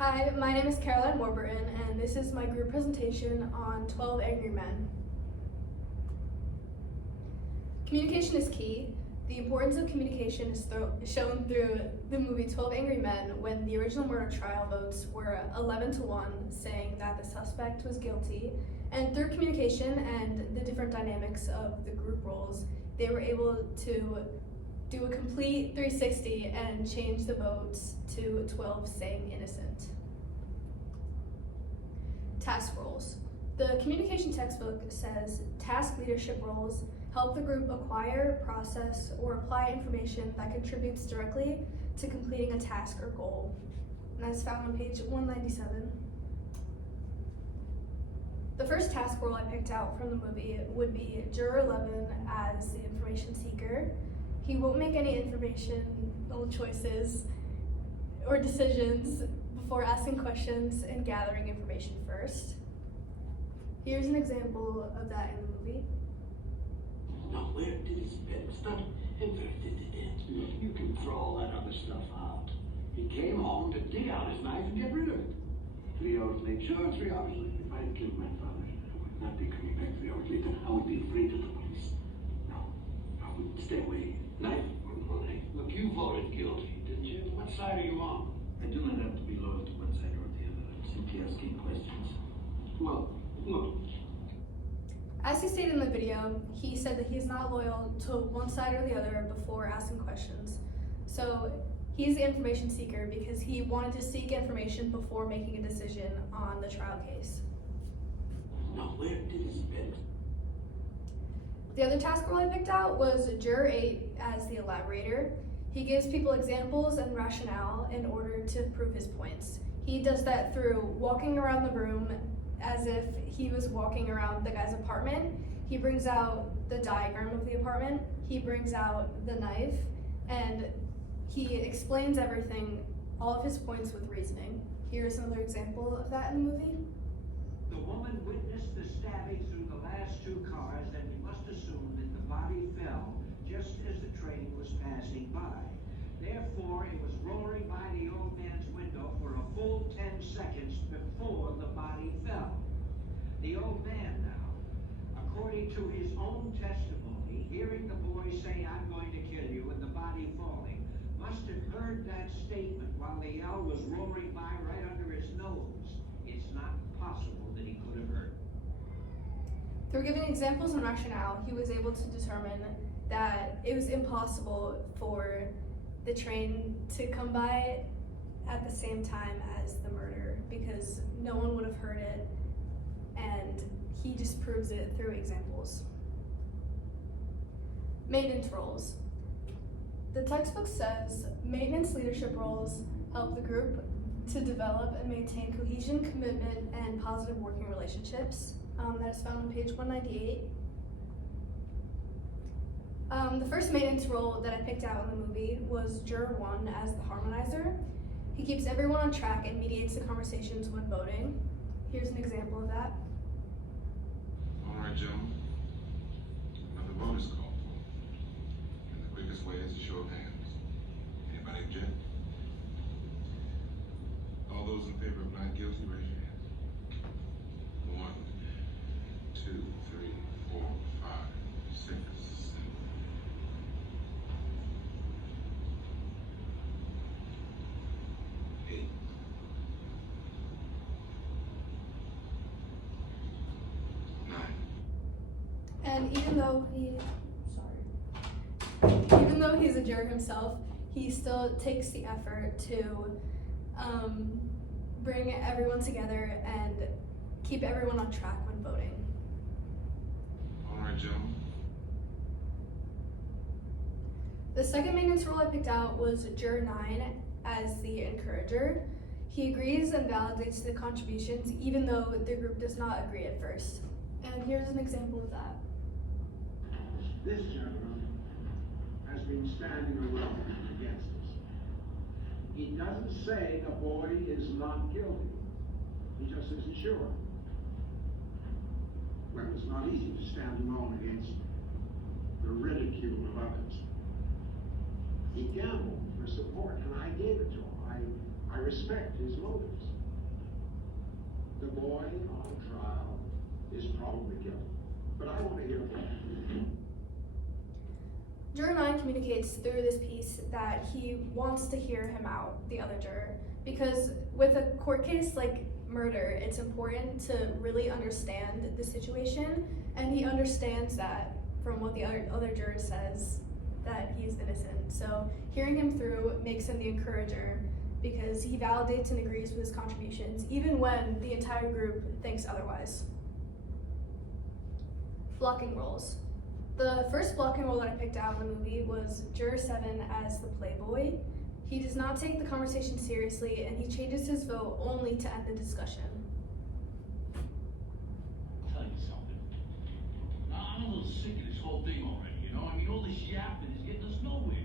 Hi, my name is Caroline Warburton, and this is my group presentation on 12 Angry Men. Communication is key. The importance of communication is shown through the movie 12 Angry Men when the original murder trial votes were 11-1, saying that the suspect was guilty. And through communication and the different dynamics of the group roles, they were able to do a complete 360 and change the votes to 12 saying innocent. Task roles. The communication textbook says task leadership roles help the group acquire, process, or apply information that contributes directly to completing a task or goal. And that's found on page 197. The first task role I picked out from the movie would be Juror 11 as the information seeker. He won't make any informational choices or decisions before asking questions and gathering information first. Here's an example of that in the movie. Now, where did he spend stuff and where did it end? You can throw all that other stuff out. He came home to dig out his knife and get rid of it. 3 hours late. Sure, 3 hours late. If I had killed my father, I would not be coming back 3 hours later. I would be afraid of the police. No, I would stay away. Knife or money. Look, you voted guilty, didn't you? What side are you on? I do not have to be loyal to one side or the other. I'm simply asking questions. Well, look. As he stated in the video, he said that he's not loyal to one side or the other before asking questions. So he's the information seeker because he wanted to seek information before making a decision on the trial case. Now, where did he spend? The other task role I picked out was Juror 8 as the elaborator. He gives people examples and rationale in order to prove his points. He does that through walking around the room as if he was walking around the guy's apartment. He brings out the diagram of the apartment, he brings out the knife, and he explains everything, all of his points with reasoning. Here's another example of that in the movie. The woman witnessed the stabbing through the last 2 cars, and you must assume that the body fell just as the train was passing by. Therefore, it was rolling by the old man's window for a full 10 seconds before the body fell. The old man now, according to his own testimony, hearing the boy say, "I'm going to kill you," and the body falling, must have heard that statement while the yell was rolling by right under his nose. It's not possible that he could have heard. Through giving examples and rationale, he was able to determine that it was impossible for the train to come by at the same time as the murder because no one would have heard it, and he just proves it through examples. Maintenance roles. The textbook says maintenance leadership roles help the group to develop and maintain cohesion, commitment, and positive working relationships. That is found on page 198. The first maintenance role that I picked out in the movie was Juror 1 as the harmonizer. He keeps everyone on track and mediates the conversations when voting. Here's an example of that. All right, gentlemen. Another vote is called for. And the quickest way is a show of hands. Anybody object? All those in favor of not guilty, raise your hands. 1, 2, 3, 4, 5, 6, 7. 8. 9. And even though he's a juror himself, he still takes the effort to bring everyone together and keep everyone on track when voting. All right, gentlemen. The second maintenance role I picked out was Juror 9 as the encourager. He agrees and validates the contributions even though the group does not agree at first. And here's an example of that. This gentleman has been standing around against us. He doesn't say the boy is not guilty. He just isn't sure. Well, it's not easy to stand alone against the ridicule of others. He gambled for support, and I gave it to him. I respect his motives. The boy on trial is probably guilty, but I want to hear from you. Juror 9 communicates through this piece that he wants to hear him out, the other juror, because with a court case like murder, it's important to really understand the situation, and he understands that from what the other juror says, that he's innocent. So hearing him through makes him the encourager, because he validates and agrees with his contributions, even when the entire group thinks otherwise. Blocking roles. The first blocking role that I picked out in the movie was Juror 7 as the playboy. He does not take the conversation seriously, and he changes his vote only to end the discussion. I'll tell you something. I'm a little sick of this whole thing already, you know? I mean, all this yapping is getting us nowhere.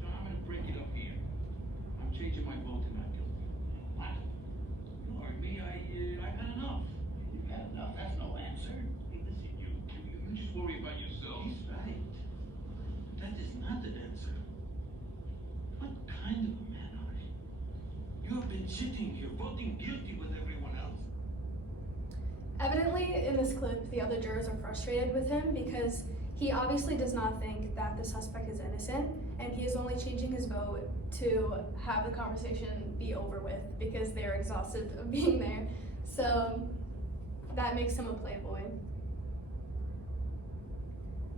So I'm gonna break it up here. I'm changing my vote to not guilty. What? You heard me. I've had enough. You've had enough? That's no answer. Hey, listen, you just worry about yourself. He's right. That is not an answer. What kind of a man are you? You have been sitting here voting guilty with everyone else. Evidently, in this clip, the other jurors are frustrated with him because he obviously does not think that the suspect is innocent, and he is only changing his vote to have the conversation be over with because they're exhausted of being there. So that makes him a playboy.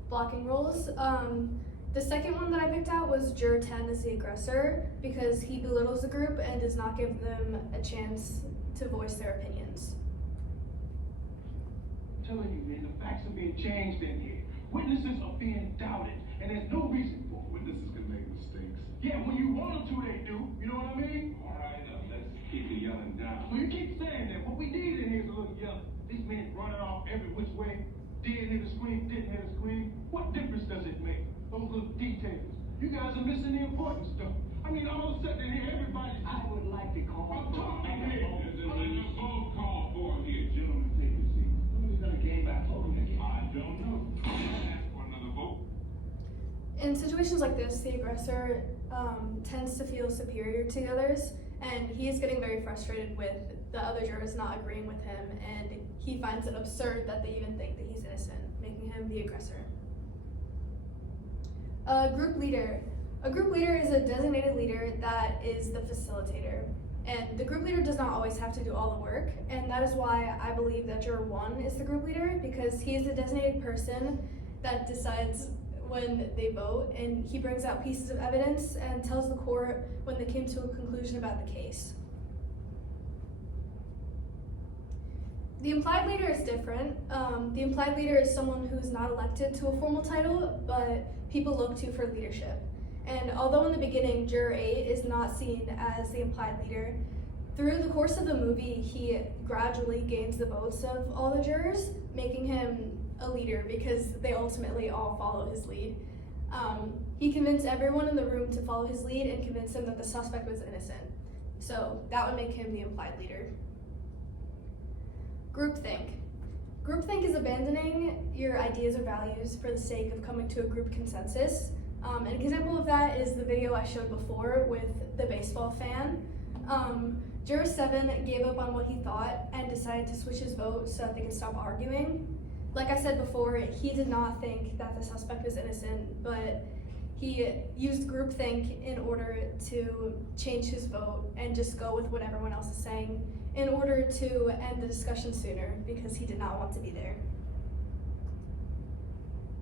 Blocking roles. The second one that I picked out was Juror 10 as the aggressor, because he belittles the group and does not give them a chance to voice their opinions. I'm telling you, man, the facts are being changed in here. Witnesses are being doubted, and there's no reason for it. Witnesses can make mistakes. Yeah, when you want them to, they do. You know what I mean? All right, let's keep the yelling down. Well, you keep saying that. What we need in here is a little yelling. These men running off every which way. Didn't hit a screen, didn't hit a screen. What difference does it make? Those little details. You guys are missing the important stuff. I mean, all of a sudden here, everybody. I would like to call I'm for talking a here. vote. There's a vote called for here. Gentlemen, take your seats. Who's gonna game back voting again? I don't know. Ask for another vote. In situations like this, the aggressor tends to feel superior to the others, and he is getting very frustrated with the other jurors not agreeing with him, and he finds it absurd that they even think that he's innocent, making him the aggressor. A group leader. A group leader is a designated leader that is the facilitator. And the group leader does not always have to do all the work, and that is why I believe that Juror 1 is the group leader, because he is the designated person that decides when they vote, and he brings out pieces of evidence and tells the court when they came to a conclusion about the case. The implied leader is different. The implied leader is someone who is not elected to a formal title, but people look to for leadership. And although in the beginning, Juror 8 is not seen as the implied leader, through the course of the movie, he gradually gains the votes of all the jurors, making him a leader because they ultimately all follow his lead. He convinced everyone in the room to follow his lead and convinced them that the suspect was innocent. So that would make him the implied leader. Groupthink. Groupthink is abandoning your ideas or values for the sake of coming to a group consensus. An example of that is the video I showed before with the baseball fan. Juror 7 gave up on what he thought and decided to switch his vote so that they could stop arguing. Like I said before, he did not think that the suspect was innocent, but he used groupthink in order to change his vote and just go with what everyone else is saying in order to end the discussion sooner because he did not want to be there.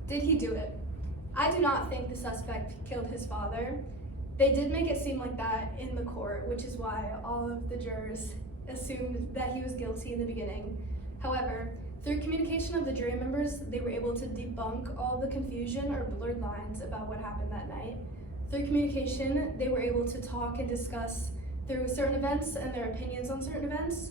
Did he do it? I do not think the suspect killed his father. They did make it seem like that in the court, which is why all of the jurors assumed that he was guilty in the beginning. However, through communication of the jury members, they were able to debunk all the confusion or blurred lines about what happened that night. Through communication, they were able to talk and discuss through certain events and their opinions on certain events,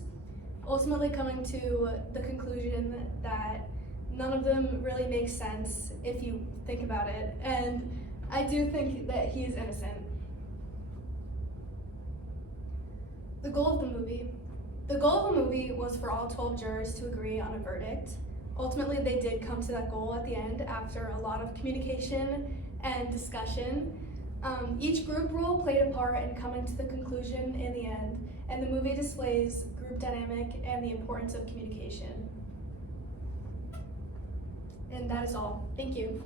ultimately coming to the conclusion that none of them really make sense if you think about it, and I do think that he is innocent. The goal of the movie. The goal of the movie was for all 12 jurors to agree on a verdict. Ultimately, they did come to that goal at the end after a lot of communication and discussion. Each group role played a part in coming to the conclusion in the end, and the movie displays group dynamic and the importance of communication. And that is all. Thank you.